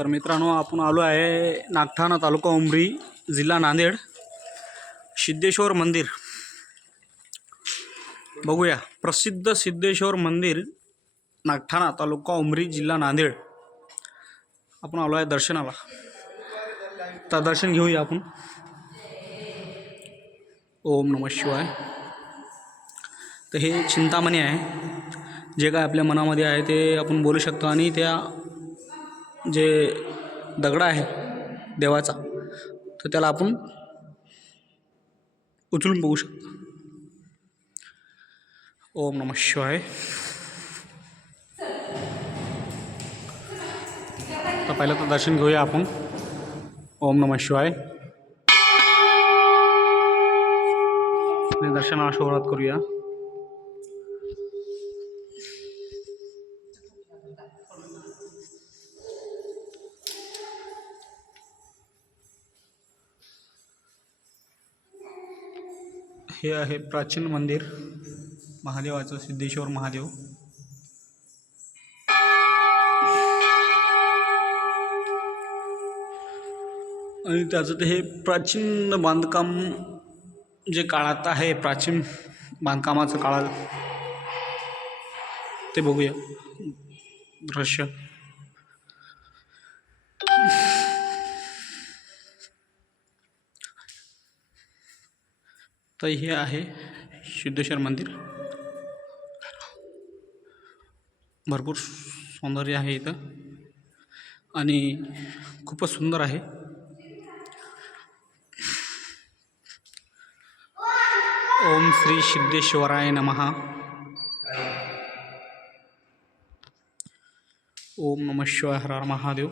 तर मित्रांनो, आपण आलो आहे नागठाणा तालुका उमरी जिल्हा नांदेड, सिद्धेश्वर मंदिर. बघूया प्रसिद्ध सिद्धेश्वर मंदिर, नागठाणा तालुका उमरी जिल्हा नांदेड. आपण आलो आहे दर्शनाला, तर दर्शन घेऊया आपण. ओम नमः शिवाय. तर हे चिंतामणी आहे, जे काय आपल्या मनामध्ये आहे ते आपण बोलू शकतो. आणि त्या जे दगड आहे देवाचा, तर त्याला आपण उचलून बघू शकतो. ओम नमः शिवाय. तर पहिलं तर दर्शन घेऊया आपण. ओम नमः शिवाय. दर्शनाला सुरुवात करूया. हे आहे प्राचीन मंदिर महादेवाचं, सिद्धेश्वर महादेव. आणि त्याचं ते हे प्राचीन बांधकाम जे काळात आहे, प्राचीन बांधकामाचं काळात, ते बघूया दृश्य. तर हे आहे सिद्धेश्वर मंदिर. भरपूर सौंदर्य आहे इथं आणि खूपच सुंदर आहे. ओम श्री सिद्धेश्वराय नमः. ओम नमः शिवाय. हर हर महादेव.